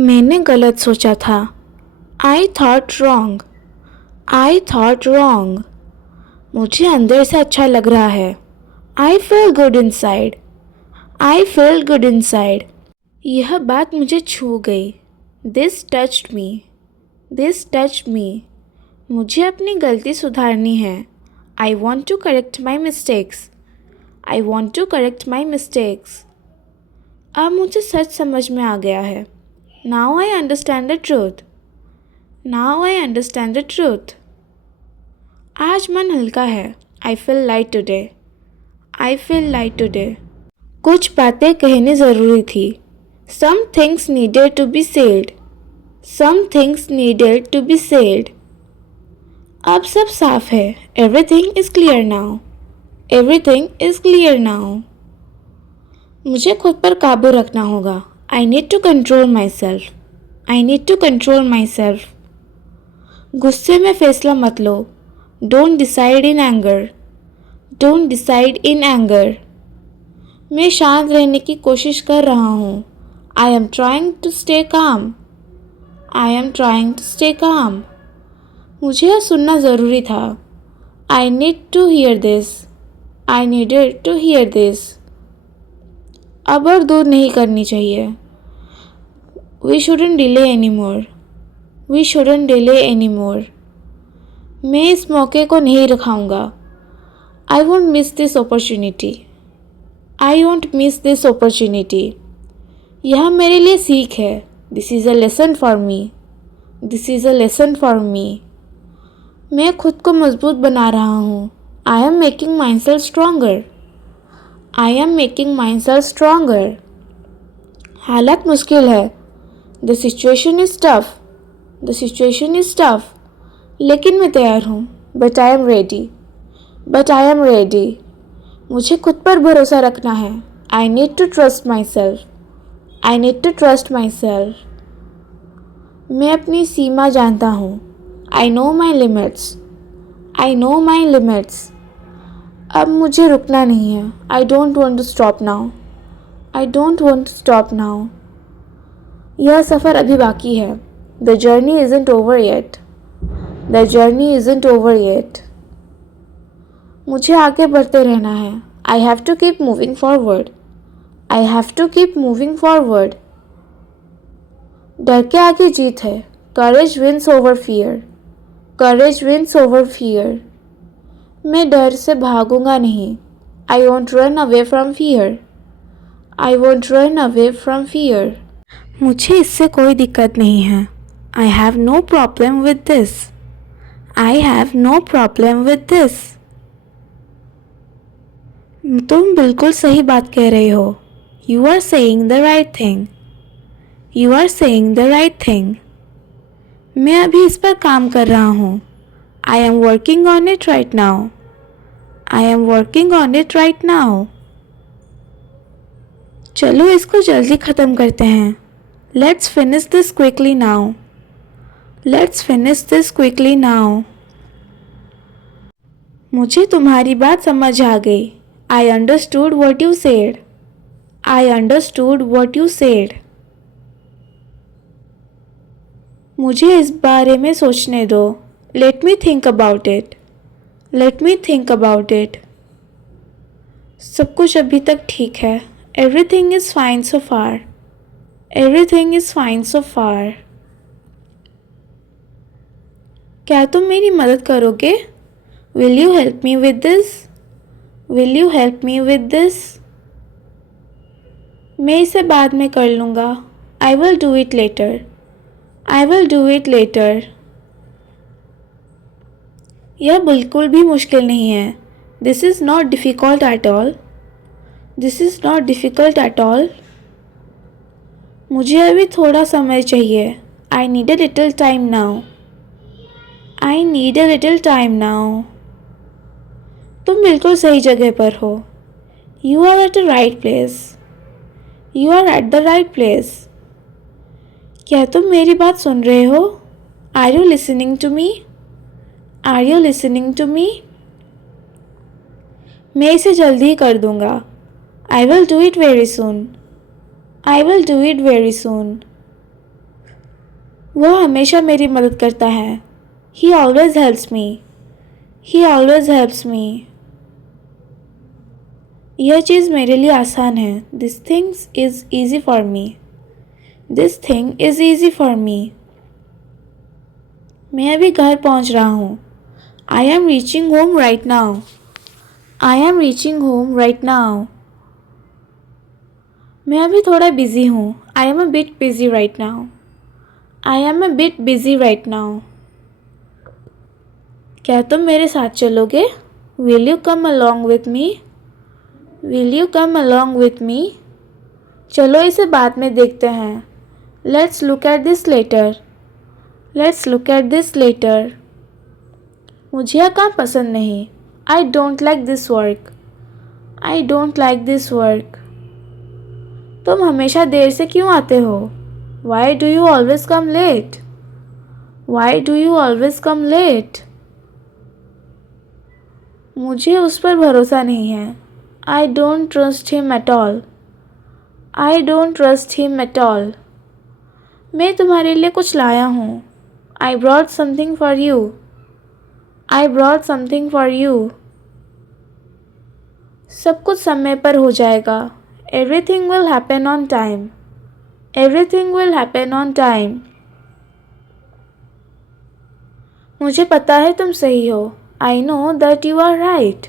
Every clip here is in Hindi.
मैंने गलत सोचा था। I thought wrong. I thought wrong. मुझे अंदर से अच्छा लग रहा है। I feel good inside. I feel good inside. यह बात मुझे छू गई। This touched me. This touched me. मुझे अपनी गलती सुधारनी है। I want to correct my mistakes. I want to correct my mistakes. अब मुझे सच समझ में आ गया है। नाउ आई अंडरस्टैंड द ट्रूथ। Now I understand the truth. आज मन हल्का है। I feel light today. I feel light today. कुछ बातें कहनी ज़रूरी थी। Some things needed to be said. Some things needed to be said. अब सब साफ है। Everything is clear now. Everything is clear now. मुझे खुद पर काबू रखना होगा। I need to control myself. I need to control myself. गुस्से में फैसला मत लो। Don't decide in anger. Don't decide in anger. मैं शांत रहने की कोशिश कर रहा हूँ। I am trying to stay calm. I am trying to stay calm. मुझे यह सुनना ज़रूरी था। I need to hear this. I needed to hear this. अब और दूर नहीं करनी चाहिए। We shouldn't delay any more. We shouldn't delay any more. मैं इस मौके को नहीं रखाऊंगा। I won't miss this opportunity. I won't miss this opportunity. यह मेरे लिए सीख है। This is a lesson for me. This is a lesson for me. मैं खुद को मजबूत बना रहा हूँ। I am making my self stronger. I am making my self stronger. हालत मुश्किल है। The situation is tough. The situation is tough. लेकिन मैं तैयार हूँ। But I am ready. But I am ready. मुझे खुद पर भरोसा रखना है। I need to trust my self. I need to trust my self. मैं अपनी सीमा जानता हूँ। I know my limits. I know my limits. अब मुझे रुकना नहीं है। I don't want to stop now. I don't want to stop now. यह सफ़र अभी बाकी है। The journey isn't over yet. The journey isn't over yet. मुझे आगे बढ़ते रहना है। I have to keep moving forward. I have to keep moving forward. डर के आगे जीत है। Courage wins over fear. Courage wins over fear. मैं डर से भागूंगा नहीं। I won't run away from fear. I won't run away from fear. मुझे इससे कोई दिक्कत नहीं है। I have no problem with this. I have no problem with this. तुम बिल्कुल सही बात कह रहे हो। You are saying the right thing. You are saying the right thing. मैं अभी इस पर काम कर रहा हूँ। I am working on it right now. I am working on it right now. चलो इसको जल्दी ख़त्म करते हैं। Let's finish this quickly now. Let's finish this quickly now. मुझे तुम्हारी बात समझ आ गई। I understood what you said. I understood what you said. मुझे इस बारे में सोचने दो। Let me think about it. Let me think about it. सब कुछ अभी तक ठीक है। Everything is fine so far. Everything is fine so far. क्या तुम मेरी मदद करोगे? Will you help me with this? Will you help me with this? मैं इसे बाद में कर लूँगा। I will do it later. I will do it later. यह बिल्कुल भी मुश्किल नहीं है। This is not difficult at all. This is not difficult at all. मुझे अभी थोड़ा समय चाहिए। I need a little time now. I need a little time now. तुम बिल्कुल सही जगह पर हो। You are at the right place. You are at the right place. क्या तुम मेरी बात सुन रहे हो? Are you listening to me? Are you listening to me? मैं इसे जल्दी ही कर दूँगा। I will do it very soon. I will do it very soon. वह हमेशा मेरी मदद करता है. He always helps me. He always helps me. यह चीज़ मेरे लिए आसान है. This thing is easy for me. This thing is easy for me. मैं अभी घर पहुंच रहा हूँ. I am reaching home right now. I am reaching home right now. मैं अभी थोड़ा बिजी हूँ. I am a bit busy right now. I am a bit busy right now. क्या तुम मेरे साथ चलोगे? Will you come along with me? Will you come along with me? चलो इसे बाद में देखते हैं. Let's look at this later. Let's look at this later. मुझे यह काम पसंद नहीं. I don't like this work. I don't like this work. तुम हमेशा देर से क्यों आते हो? Why do you always come late? Why do you always come late? मुझे उस पर भरोसा नहीं है. I don't trust him at all. I don't trust him at all. मैं तुम्हारे लिए कुछ लाया हूँ. I brought something for you. I brought something for you. सब कुछ समय पर हो जाएगा. Everything will happen on time. Everything will happen on time. मुझे पता है तुम सही हो. I know that you are right.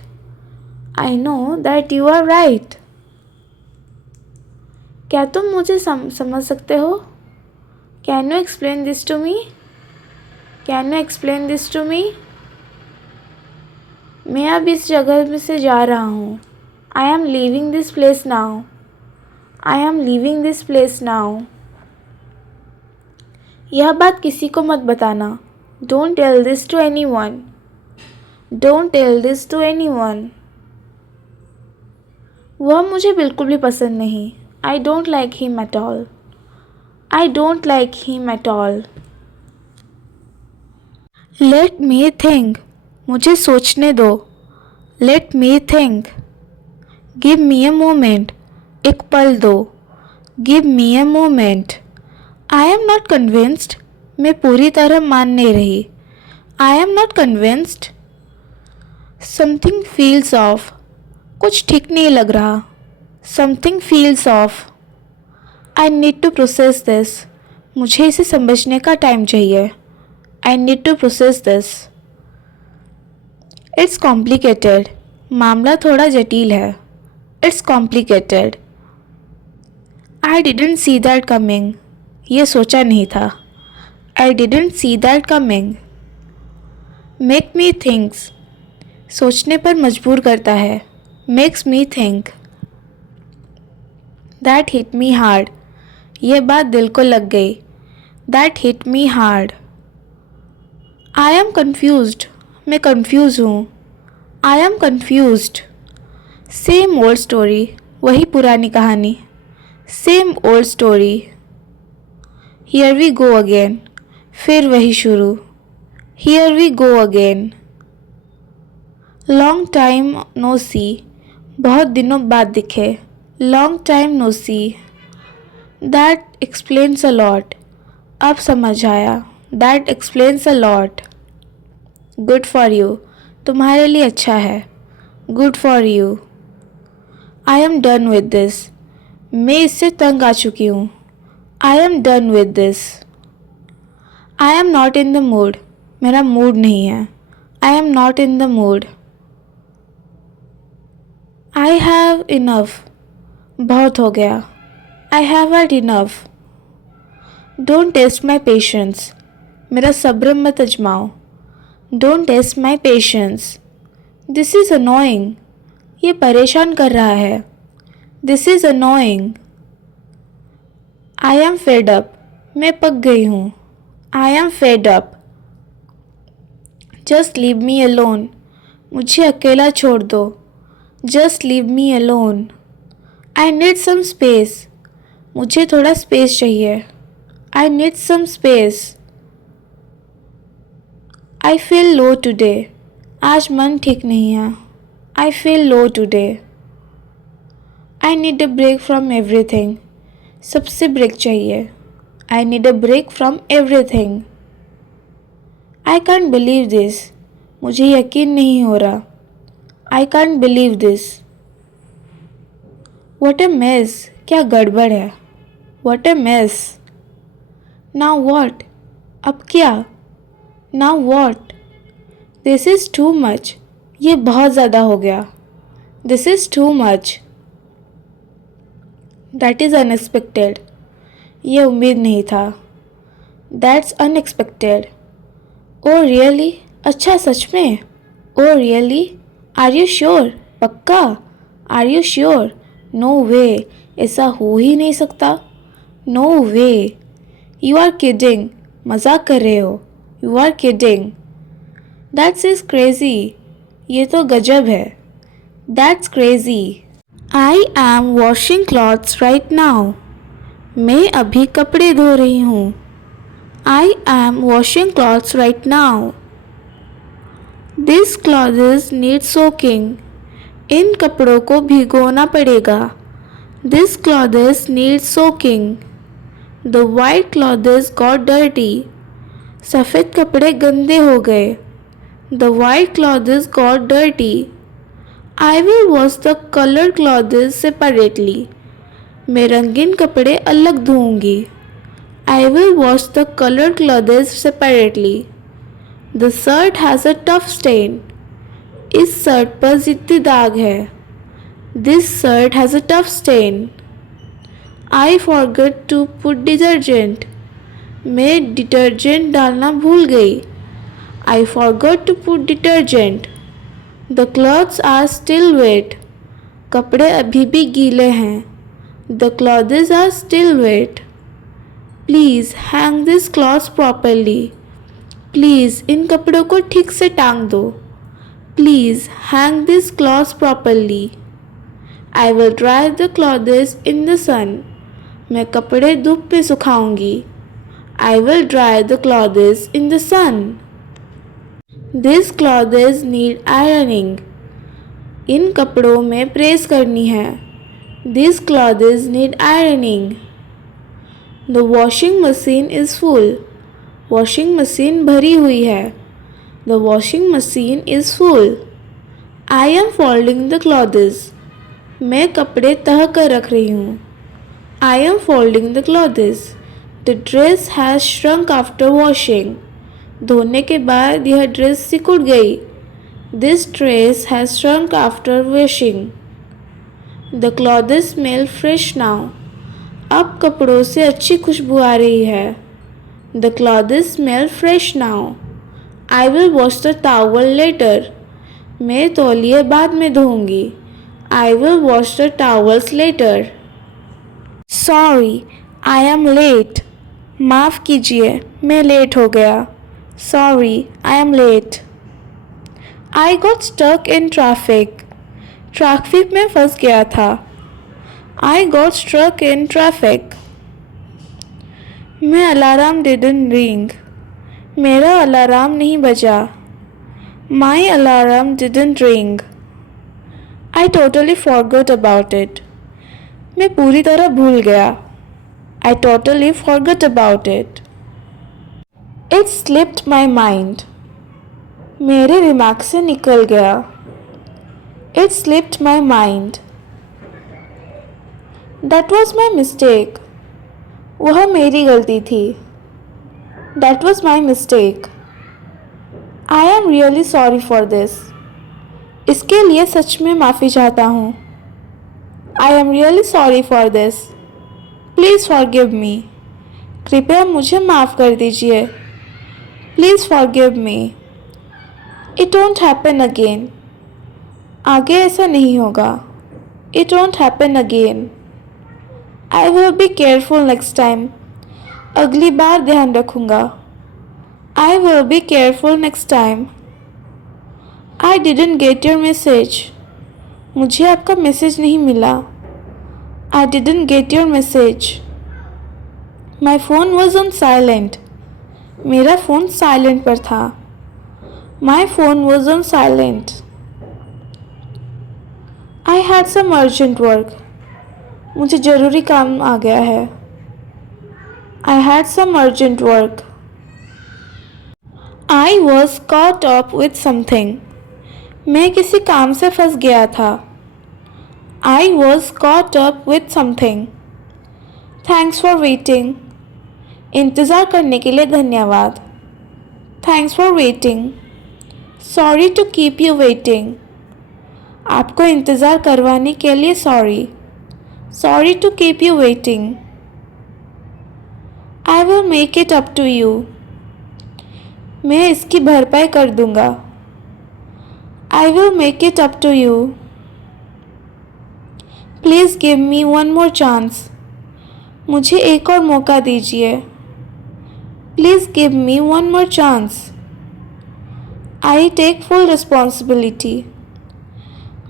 I know that you are right. क्या तुम मुझे समझ सकते हो? Can you explain this to me? Can you explain this to me? मैं अब इस जगह में से जा रहा हूँ. I am leaving this place now. I am leaving this place now. यह बात किसी को मत बताना. Don't tell this to anyone. Don't tell this to anyone. वह मुझे बिल्कुल भी पसंद नहीं. I don't like him at all. I don't like him at all. Let me think. मुझे सोचने दो. Let me think. Give me a moment. एक पल दो. Give me a moment. I am not convinced. मैं पूरी तरह मान नहीं रही. I am not convinced. Something feels off. कुछ ठीक नहीं लग रहा. Something feels off. I need to process this. मुझे इसे समझने का टाइम चाहिए. I need to process this. It's complicated. मामला थोड़ा जटिल है. It's complicated. I didn't see that coming. ये सोचा नहीं था. I didn't see that coming. Make me think. सोचने पर मजबूर करता है. Makes me think. That hit me hard. ये बात दिल को लग गई. That hit me hard. I am confused. मैं confused हूँ. I am confused. Same old story. वही पुरानी कहानी. Same old story. Here we go again. फिर वही शुरू. Here we go again. Long time no see. बहुत दिनों बाद दिखे. Long time no see. That explains a lot. अब समझ आया. That explains a lot. Good for you. तुम्हारे लिए अच्छा है. Good for you. I am done with this. मैं इससे तंग आ चुकी हूँ. I am done with this. I am not in the mood. मेरा मूड नहीं है. I am not in the mood. I have enough. बहुत हो गया. I have had enough. Don't test my patience. मेरा सब्र मत आजमाओ. Don't test my patience. This is annoying. ये परेशान कर रहा है. This is annoying. I am fed up. मैं पक गई हूँ. I am fed up. Just leave me alone. मुझे अकेला छोड़ दो. Just leave me alone. I need some space. मुझे थोड़ा स्पेस चाहिए. I need some space. I feel low today. आज मन ठीक नहीं है. I feel low today. I need a break from everything. सबसे ब्रेक चाहिए. I need a break from everything. I can't believe this. मुझे यकीन नहीं हो रहा. I can't believe this. What a mess. क्या गड़बड़ है. What a mess. Now what? अब क्या? Now what? This is too much. ये बहुत ज़्यादा हो गया. This is too much. That is unexpected. ये उम्मीद नहीं था. That's unexpected. Oh really? अच्छा सच में? Oh really? Are you sure? पक्का? Are you sure? No way. ऐसा हो ही नहीं सकता. No way. You are kidding. मजाक कर रहे हो. You are kidding. That's is crazy. ये तो गजब है. That's crazy. I am washing clothes right now. मैं अभी कपड़े धो रही हूँ. I am washing clothes right now. These clothes need soaking. इन कपड़ों को भिगोना पड़ेगा. These clothes need soaking. The white clothes got dirty. सफ़ेद कपड़े गंदे हो गए. The white clothes got dirty. I will wash the colored clothes separately. मैं रंगीन कपड़े अलग धोऊंगी. I will wash the colored clothes separately. The shirt has a tough stain. इस शर्ट पर ज़िद्दी दाग है. This shirt has a tough stain. I forgot to put detergent. मैं डिटर्जेंट डालना भूल गई. I forgot to put detergent. The clothes are still wet. कपड़े अभी भी गीले हैं. The clothes are still wet. Please hang these clothes properly. Please इन कपड़ों को ठीक से टांग दो. Please hang these clothes properly. I will dry the clothes in the sun. मैं कपड़े धूप में सुखाऊंगी. I will dry the clothes in the sun. These clothes need ironing. इन कपड़ों में प्रेस करनी है. These clothes need ironing. The washing machine is full. Washing machine भरी हुई है. The washing machine is full. I am folding the clothes. मैं कपड़े तह कर रख रही हूँ. I am folding the clothes. The dress has shrunk after washing. धोने के बाद यह ड्रेस सिकुड़ गई. This dress has shrunk after washing. The clothes smell fresh now. अब कपड़ों से अच्छी खुशबू आ रही है. The clothes smell fresh now. I will wash the towel later. मैं तौलिए बाद में धोऊंगी. I will wash the towels later. Sorry, I am late. माफ़ कीजिए, मैं लेट हो गया. Sorry, I am late. I got stuck in traffic. Traffic में फंस गया था. I got stuck in traffic. मैं अलार्म didn't ring. मेरा अलार्म नहीं बजा. My alarm didn't ring. I totally forgot about it. मैं पूरी तरह भूल गया. I totally forgot about it. It slipped my mind. मेरे दिमाग से निकल गया. It slipped my mind. That was my mistake. वह मेरी गलती थी. That was my mistake. I am really sorry for this. इसके लिए सच में माफ़ी चाहता हूँ. I am really sorry for this. Please forgive me. कृपया मुझे माफ़ कर दीजिए. Please forgive me. It won't happen again. आगे ऐसा नहीं होगा. It won't happen again. I will be careful next time. अगली बार ध्यान रखूँगा. I will be careful next time. I didn't get your message. मुझे आपका मैसेज नहीं मिला. I didn't get your message. My phone was on silent. मेरा फ़ोन साइलेंट पर था. My phone was on silent. I had some urgent work. मुझे ज़रूरी काम आ गया है. I had some urgent work. I was caught up with something. मैं किसी काम से फंस गया था. I was caught up with something. Thanks for waiting. इंतज़ार करने के लिए धन्यवाद. Thanks for waiting. Sorry to keep you waiting. आपको इंतज़ार करवाने के लिए sorry. Sorry to keep you waiting. I will make it up to you. मैं इसकी भरपाई कर दूंगा. I will make it up to you. Please give me one more chance. मुझे एक और मौका दीजिए. Please give me one more chance. I take full responsibility.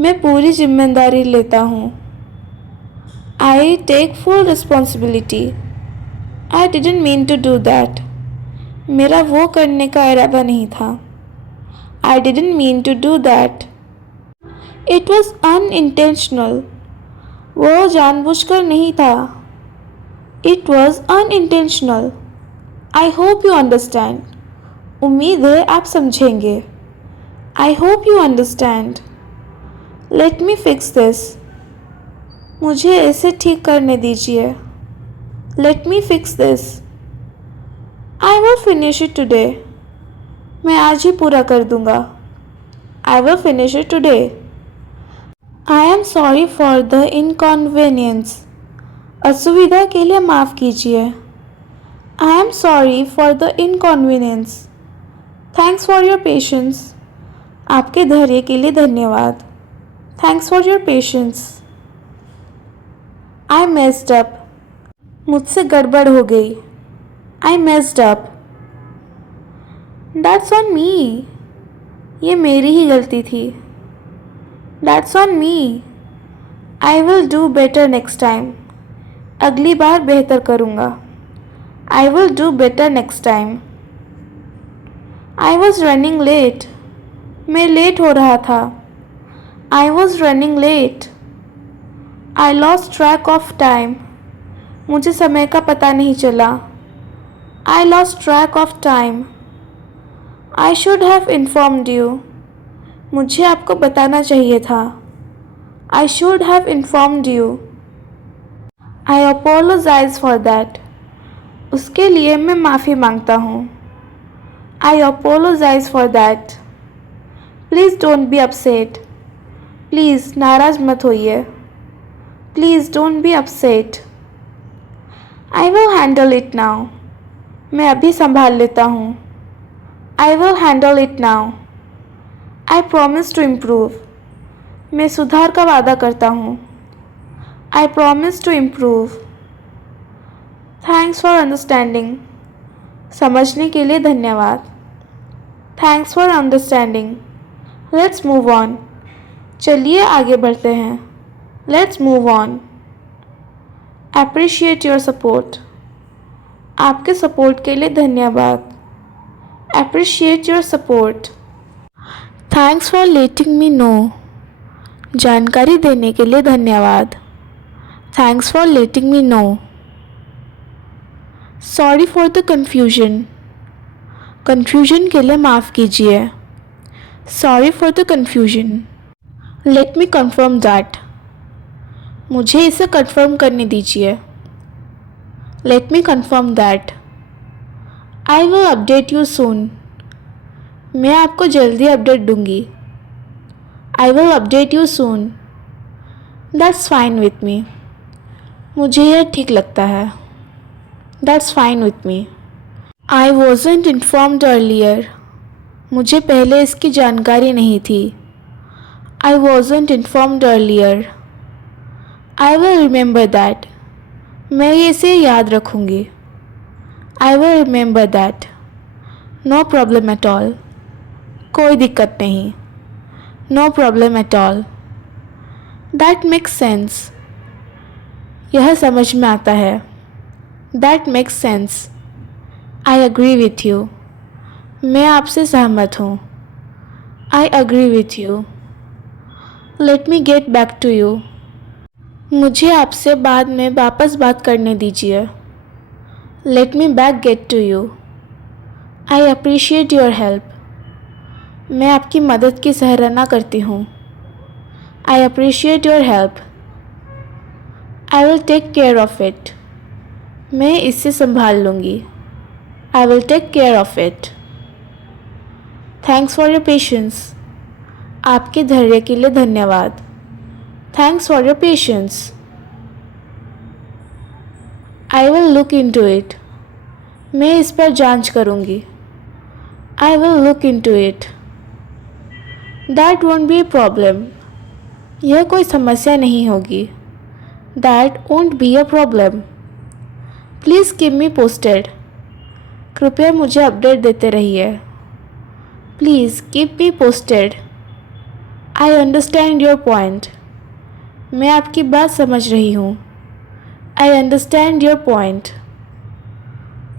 मैं पूरी जिम्मेदारी लेता हूँ. I take full responsibility. I didn't mean to do that. मेरा वो करने का इरादा नहीं था. I didn't mean to do that. It was unintentional. वो जानबूझकर नहीं था. It was unintentional. I hope you understand. उम्मीद है आप समझेंगे. I hope you understand. Let me fix this. मुझे इसे ठीक करने दीजिए. Let me fix this. I will finish it today. मैं आज ही पूरा कर दूंगा. I will finish it today. I am sorry for the inconvenience. असुविधा के लिए माफ़ कीजिए. I am sorry for the inconvenience. Thanks for your patience. आपके धैर्य के लिए धन्यवाद. Thanks for your patience. I messed up. मुझसे गड़बड़ हो गई. I messed up. That's on me. ये मेरी ही गलती थी. That's on me. I will do better next time. अगली बार बेहतर करूँगा. I will do better next time. I was running late. मैं लेट हो रहा था. I was running late. I lost track of time. मुझे समय का पता नहीं चला. I lost track of time. I should have informed you. मुझे आपको बताना चाहिए था. I should have informed you. I apologize for that. उसके लिए मैं माफ़ी मांगता हूँ. I apologize for that. Please don't be upset. Please नाराज़ मत होइए. Please don't be upset. I will handle it now. मैं अभी संभाल लेता हूँ. I will handle it now. I promise to improve. मैं सुधार का वादा करता हूँ. I promise to improve. Thanks for understanding. समझने के लिए धन्यवाद. Thanks for understanding. Let's move on. चलिए आगे बढ़ते हैं. Let's move on. Appreciate your support. आपके सपोर्ट के लिए धन्यवाद. Appreciate your support. Thanks for letting me know. जानकारी देने के लिए धन्यवाद. Thanks for letting me know. Sorry for the confusion. Confusion के लिए माफ़ कीजिए. Sorry for the confusion. Let me confirm that. मुझे इसे कंफर्म करने दीजिए. Let me confirm that. I will update you soon. मैं आपको जल्दी अपडेट दूंगी. I will update you soon. That's fine with me. मुझे यह ठीक लगता है. That's fine with me. I wasn't informed earlier. मुझे पहले इसकी जानकारी नहीं थी. I wasn't informed earlier. I will remember that. मैं इसे याद रखूँगी. I will remember that. No problem at all. कोई दिक्कत नहीं. No problem at all. That makes sense. यह समझ में आता है. That makes sense. I agree with you. मैं आपसे सहमत हूँ. I agree with you. Let me get back to you. मुझे आपसे बाद में वापस बात करने दीजिए. Let me back get to you. I appreciate your help. मैं आपकी मदद की सराहना करती हूँ. I appreciate your help. I will take care of it. मैं इससे संभाल लूँगी. I will take care of it. Thanks for your patience. आपके धैर्य के लिए धन्यवाद. Thanks for your patience. I will look into it. मैं इस पर जांच करूँगी. I will look into it. That won't be a problem. यह कोई समस्या नहीं होगी. That won't be a problem. Please keep me posted. कृपया मुझे अपडेट देते रहिए. Please keep me posted. I understand your point. मैं आपकी बात समझ रही हूँ. I understand your point.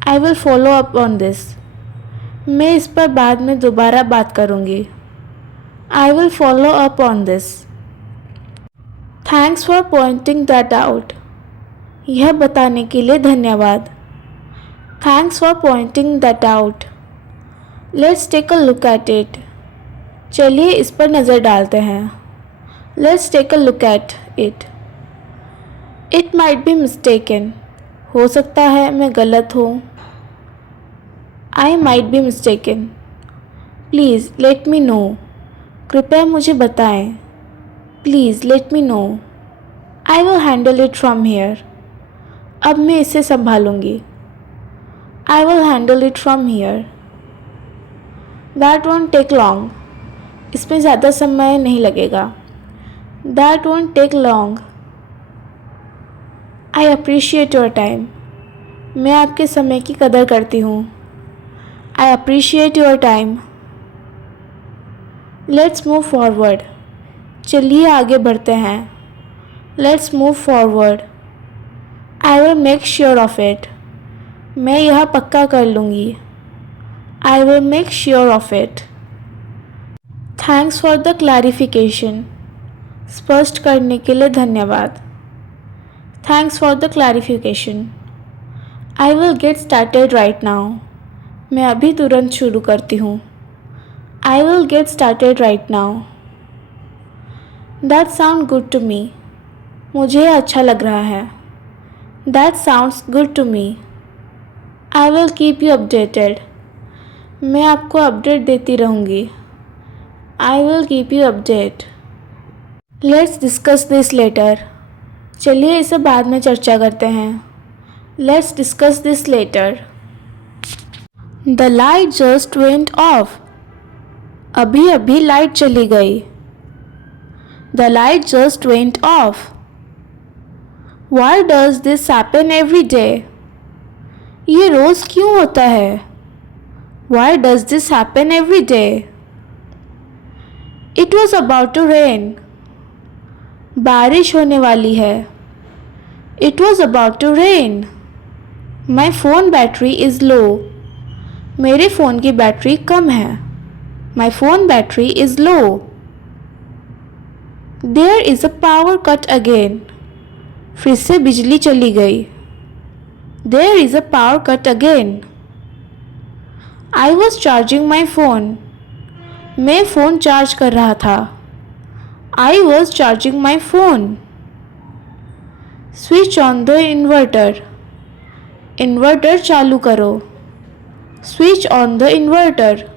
I will follow up on this. मैं इस पर बाद में दोबारा बात करूँगी. I will follow up on this. Thanks for pointing that out. यह बताने के लिए धन्यवाद. Thanks for pointing that out. Let's take a look at it. चलिए इस पर नज़र डालते हैं. Let's take a look at it. It might be mistaken. हो सकता है मैं गलत हूँ. I might be mistaken. Please let me know. कृपया मुझे बताएं. Please let me know. I will handle it from here. अब मैं इसे संभालूंगी. I will handle it from here. That won't take long. इसमें ज़्यादा समय नहीं लगेगा. That won't take long. I appreciate your time. मैं आपके समय की कदर करती हूँ. I appreciate your time. Let's move forward. चलिए आगे बढ़ते हैं. Let's move forward. I will make sure of it. मैं यह पक्का कर लूँगी. I will make sure of it. Thanks for the clarification. स्पष्ट करने के लिए धन्यवाद. Thanks for the clarification. I will get started right now. मैं अभी तुरंत शुरू करती हूँ. I will get started right now. That sounds good to me. मुझे अच्छा लग रहा है. That sounds good to me. I will keep you updated. मैं आपको अपडेट देती रहूँगी. I will keep you updated. Let's discuss this later. चलिए इसे बाद में चर्चा करते हैं. Let's discuss this later. The light just went off. अभी अभी लाइट चली गई. The light just went off. Why does this happen every day? ये रोज़ क्यों होता है? Why does this happen every day? It was about to rain. बारिश होने वाली है. It was about to rain. My phone battery is low. मेरे फ़ोन की बैटरी कम है. My phone battery is low. There is a power cut again. फिर से बिजली चली गई. There is a power cut again. I was charging my phone. मैं फ़ोन चार्ज कर रहा था. I was charging my phone. Switch on the inverter. Inverter चालू करो. Switch on the inverter.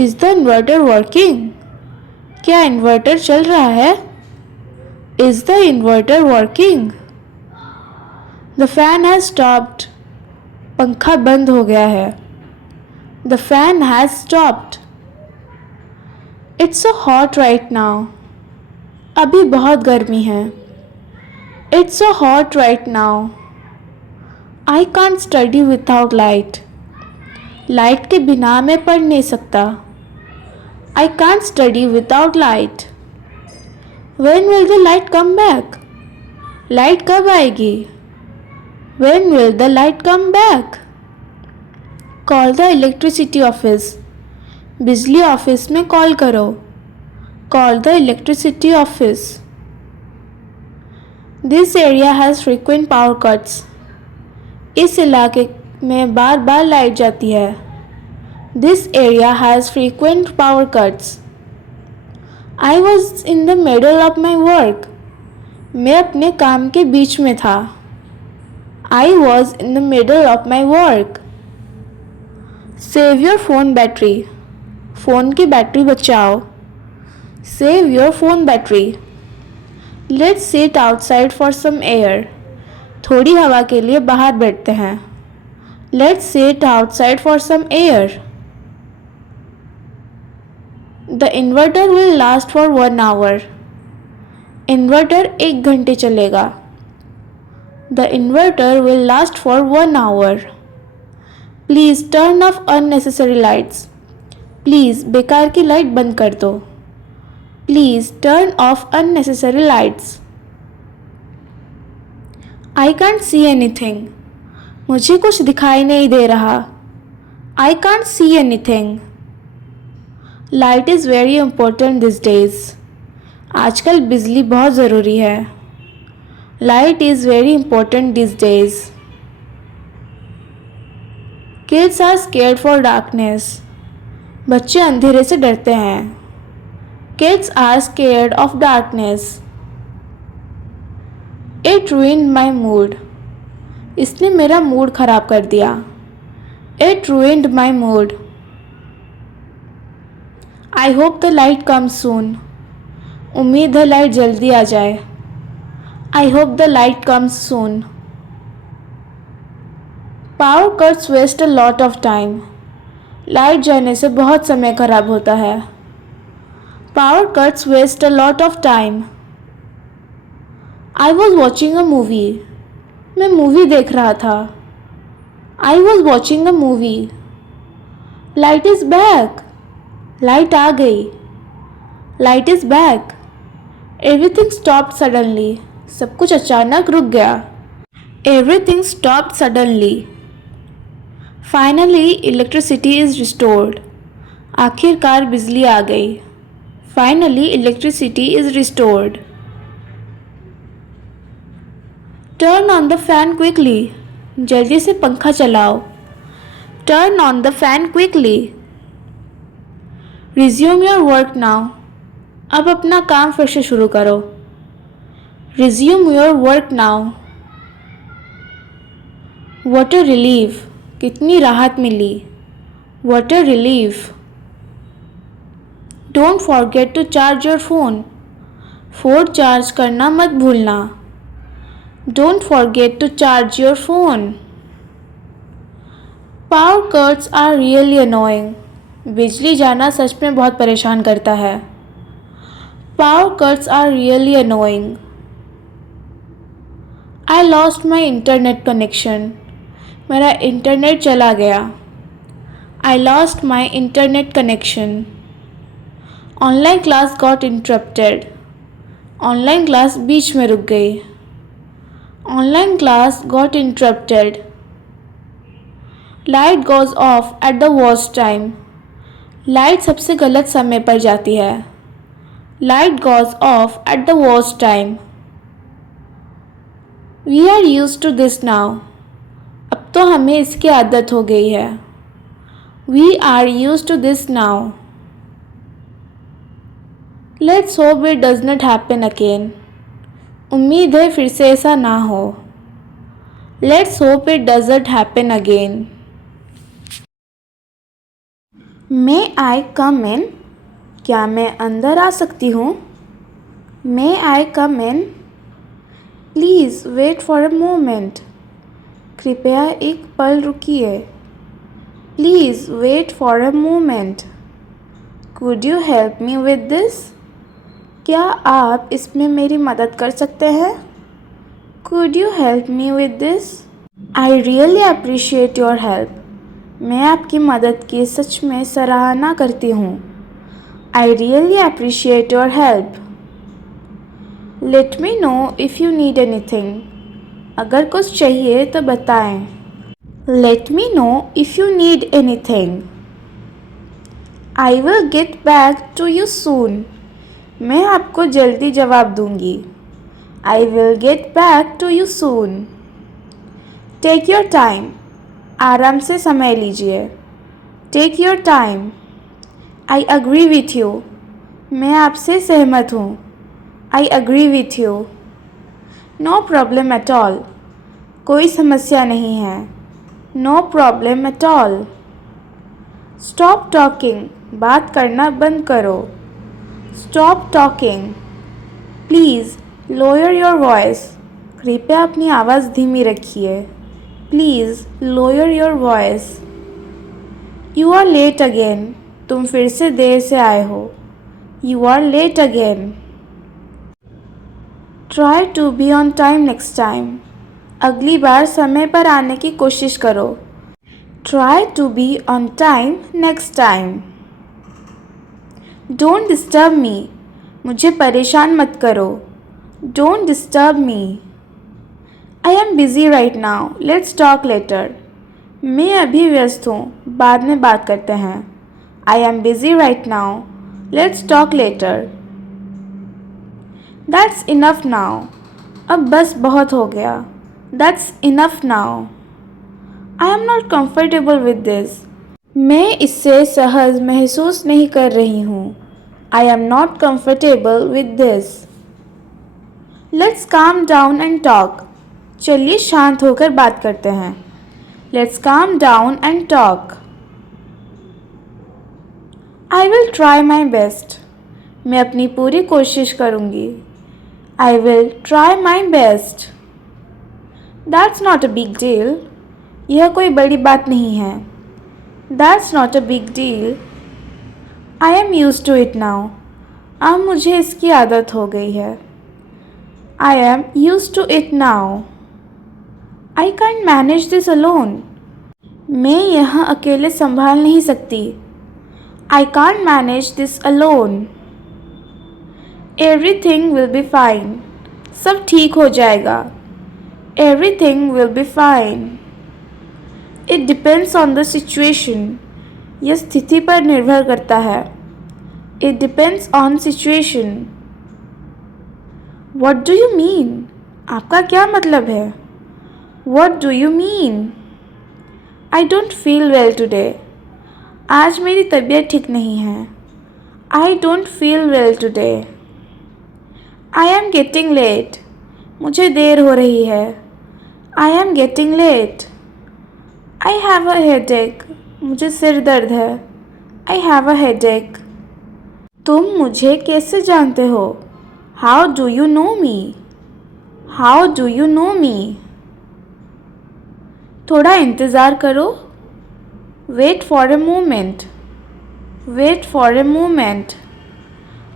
Is the inverter working? क्या इन्वर्टर चल रहा है? Is the inverter working? The fan has stopped. पंखा बंद हो गया है. The fan has stopped. It's so hot right now. अभी बहुत गर्मी है. It's so hot right now. I can't study without light. Light के बिना मैं पढ़ नहीं सकता. I can't study without light. When will the light come back? Light कब आएगी? When will the light come back? Call the electricity office. बिजली ऑफिस में कॉल करो. Call the electricity office. This area has frequent power cuts. इस इलाके में बार बार लाइट जाती है। This area has frequent power cuts. I was in the middle of my work. मैं अपने काम के बीच में था। I was in the middle of my work. Save your phone battery. Phone की बैटरी बचाओ। Save your phone battery. Let's sit outside for some air. थोड़ी हवा के लिए बाहर बैठते हैं। Let's sit outside for some air. The inverter will last for 1 hour। Inverter 1 घंटे चलेगा। The inverter will last for 1 hour। Please turn off unnecessary lights. Please बेकार की लाइट बंद कर दो। Please turn off unnecessary lights. I can't see anything. मुझे कुछ दिखाई नहीं दे रहा। I can't see anything. Light is very important this days. आजकल बिजली बहुत ज़रूरी है। Light is very important this days. Kids are scared for darkness. बच्चे अंधेरे से डरते हैं। Kids are scared of darkness. It ruined my mood. इसने मेरा मूड ख़राब कर दिया। It ruined my mood. I hope the light comes soon. उम्मीद है लाइट जल्दी आ जाए। I hope the light comes soon. Power cuts waste a lot of time. Light जाने से बहुत समय खराब होता है। Power cuts waste a lot of time. I was watching a movie. मैं मूवी देख रहा था। I was watching a movie. Light is back. Light आ गई। Light is back. Everything stopped suddenly. सब कुछ अचानक रुक गया। Everything stopped suddenly. Finally electricity is restored. आखिरकार बिजली आ गई। Finally electricity is restored. Turn on the fan quickly. जल्दी से पंखा चलाओ। Turn on the fan quickly. Resume your work now. अब अपना काम फिर से शुरू करो। Resume your work now. What a relief. कितनी राहत मिली। What a relief. Don't forget to charge your phone. Phone charge करना मत भूलना। Don't forget to charge your phone. Power cuts are really annoying. बिजली जाना सच में बहुत परेशान करता है। Power cuts are really annoying. I lost my internet connection. मेरा इंटरनेट चला गया। I lost my internet connection. Online class got interrupted. Online class बीच में रुक गई। Online class got interrupted. Light goes off at the worst time. Light सबसे गलत समय पर जाती है। Light goes off at the worst time. We are used to this now. अब तो हमें इसकी आदत हो गई है। We are used to this now. Let's hope it does not happen again. उम्मीद है फिर से ऐसा ना हो। Let's hope it doesn't happen again. May I come in. क्या मैं अंदर आ सकती हूँ। May I come in. Please wait for a moment. कृपया एक पल रुकिए। Please wait for a moment. Could you help me with this. क्या आप इसमें मेरी मदद कर सकते हैं। Could you help me with this. I really appreciate your help. मैं आपकी मदद की सच में सराहना करती हूँ। I really appreciate your help. Let me know if you need anything. अगर कुछ चाहिए तो बताएं। Let me know if you need anything. I will get back to you soon. मैं आपको जल्दी जवाब दूंगी। I will get back to you soon. Take your time, आराम से समय लीजिए। Take your time. I agree with you, मैं आपसे सहमत हूँ। I agree with you. No problem at all, कोई समस्या नहीं है। No problem at all. Stop talking, बात करना बंद करो। Stop talking. Please lower your voice, कृपया अपनी आवाज़ धीमी रखिए। Please lower your voice. You are late again, तुम फिर से देर से आए हो। You are late again. Try to be on time next time, अगली बार समय पर आने की कोशिश करो। Try to be on time next time. Don't disturb me, मुझे परेशान मत करो। Don't disturb me. I am busy right now, let's talk later. मैं अभी व्यस्त हूँ, बाद में बात करते हैं। आई am busy right now, let's talk letter. That's enough now, अब बस बहुत हो गया। That's enough now. I am not comfortable with this, मैं इससे सहज महसूस नहीं कर रही हूँ। I am not comfortable with this. Let's calm down and talk, चलिए शांत होकर बात करते हैं। Let's calm down and talk. I will try my best, मैं अपनी पूरी कोशिश करूँगी। I will try my best. That's not a big deal, यह कोई बड़ी बात नहीं है। That's not a big deal. I am use to it now, अब मुझे इसकी आदत हो गई है। I am use to it now. I can't manage this alone, मैं यहाँ अकेले संभाल नहीं सकती। I can't manage this alone. Everything will be fine, सब ठीक हो जाएगा। Everything will be fine. It depends on the situation, यह स्थिति पर निर्भर करता है। It depends on situation. What do you mean, आपका क्या मतलब है? What do you mean? I don't feel well today, आज मेरी तबीयत ठीक नहीं है। I don't feel well today. I am getting late, मुझे देर हो रही है। I am getting late. I have a headache, मुझे सिर दर्द है। I have a headache. तुम मुझे कैसे जानते हो? How do you know me? How do you know me? थोड़ा इंतज़ार करो। Wait for a moment. Wait for a moment.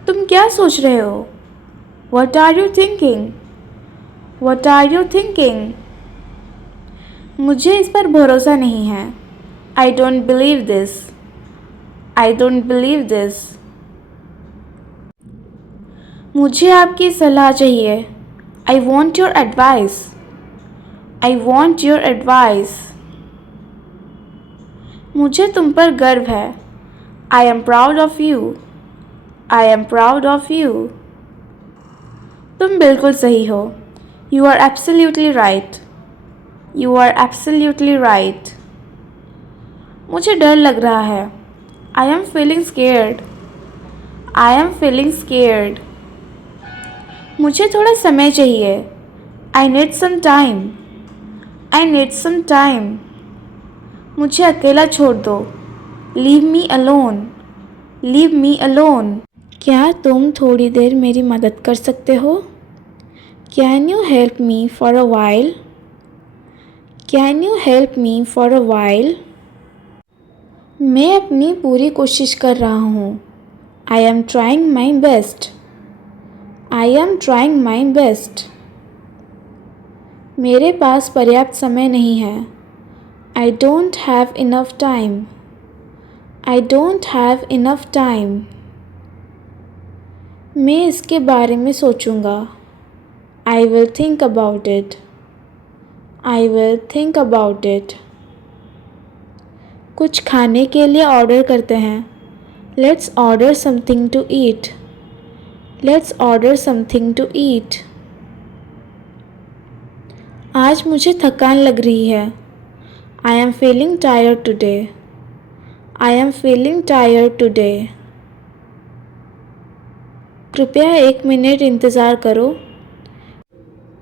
तुम क्या सोच रहे हो? What are you thinking? What are you thinking? मुझे इस पर भरोसा नहीं है। I don't believe this. I don't believe this. मुझे आपकी सलाह चाहिए। I want your advice. I want your advice. मुझे तुम पर गर्व है। I am proud of you. I am proud of you. तुम बिल्कुल सही हो। You are absolutely right. You are absolutely right. मुझे डर लग रहा है। I am feeling scared. I am feeling scared. मुझे थोड़ा समय चाहिए। I need some time. I need some time. मुझे अकेला छोड़ दो। Leave me alone. Leave me alone. क्या तुम थोड़ी देर मेरी मदद कर सकते हो? Can you help me for a while? Can you help me for a while? मैं अपनी पूरी कोशिश कर रहा हूँ। I am trying my best. I am trying my best. मेरे पास पर्याप्त समय नहीं है। I don't have enough time. I don't have enough time. मैं इसके बारे में सोचूंगा। I will think about it. I will think about it. कुछ खाने के लिए ऑर्डर करते हैं। Let's order something to eat. Let's order something to eat. आज मुझे थकान लग रही है। I am feeling tired today. I am feeling tired today. कृपया 1 मिनट इंतज़ार करो।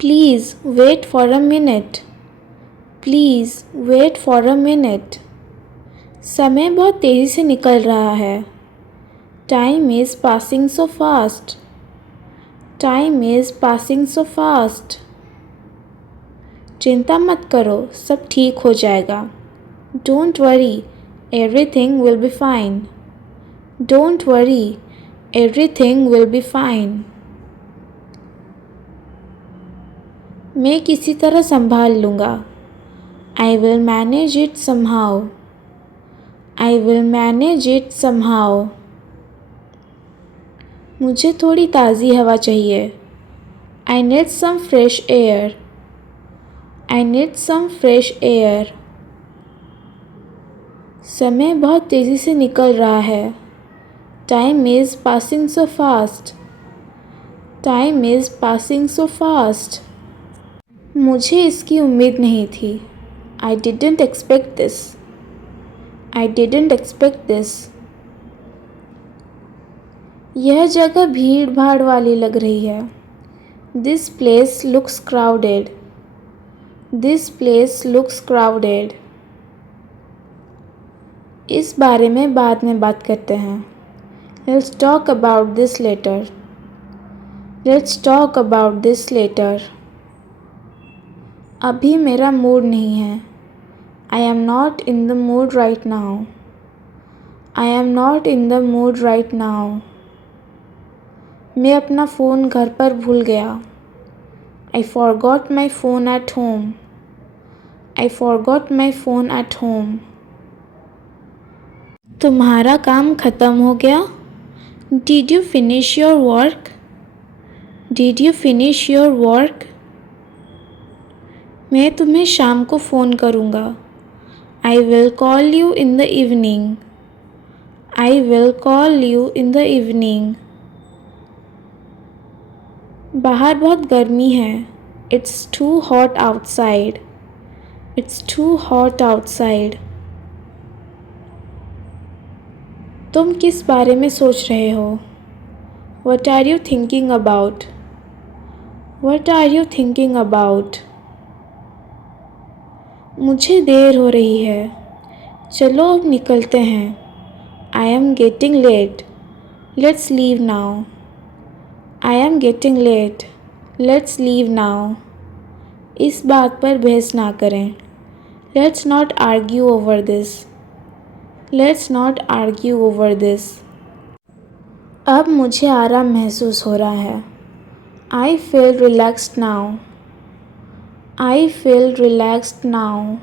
Please wait for a minute. Please wait for a minute. समय बहुत तेज़ी से निकल रहा है। Time is passing so fast. Time is passing so fast. चिंता मत करो, सब ठीक हो जाएगा। Don't worry, everything will be fine. Don't worry, everything will be fine. मैं किसी तरह संभाल लूँगा। I will manage it somehow. I will manage it somehow. मुझे थोड़ी ताज़ी हवा चाहिए। I need some fresh air. I need some fresh air. समय बहुत तेज़ी से निकल रहा है। Time is passing so fast. Time is passing so fast. मुझे इसकी उम्मीद नहीं थी। I didn't expect this. I didn't expect this. यह जगह भीड़ भाड़ वाली लग रही है। This place looks crowded. This place looks crowded. इस बारे में बाद में बात करते हैं। Let's talk about this later. Let's talk about this later. अभी मेरा मूड नहीं है। I am not in the mood right now. I am not in the mood right now. मैं अपना फ़ोन घर पर भूल गया। I forgot my phone at home. I forgot my phone at home. तुम्हारा काम ख़त्म हो गया? Did you finish your work? Did you finish your work? मैं तुम्हें शाम को फ़ोन करूँगा। I will call you in the evening. I will call you in the evening. बाहर बहुत गर्मी है। It's too hot outside. It's too hot outside. तुम किस बारे में सोच रहे हो? What are you thinking about? What are you thinking about? मुझे देर हो रही है। चलो अब निकलते हैं। I am getting late. Let's leave now. I am getting late. Let's leave now. इस बात पर बहस ना करें। Let's not argue over this. Let's not argue over this. अब मुझे आराम महसूस हो रहा है। I feel relaxed now. I feel relaxed now.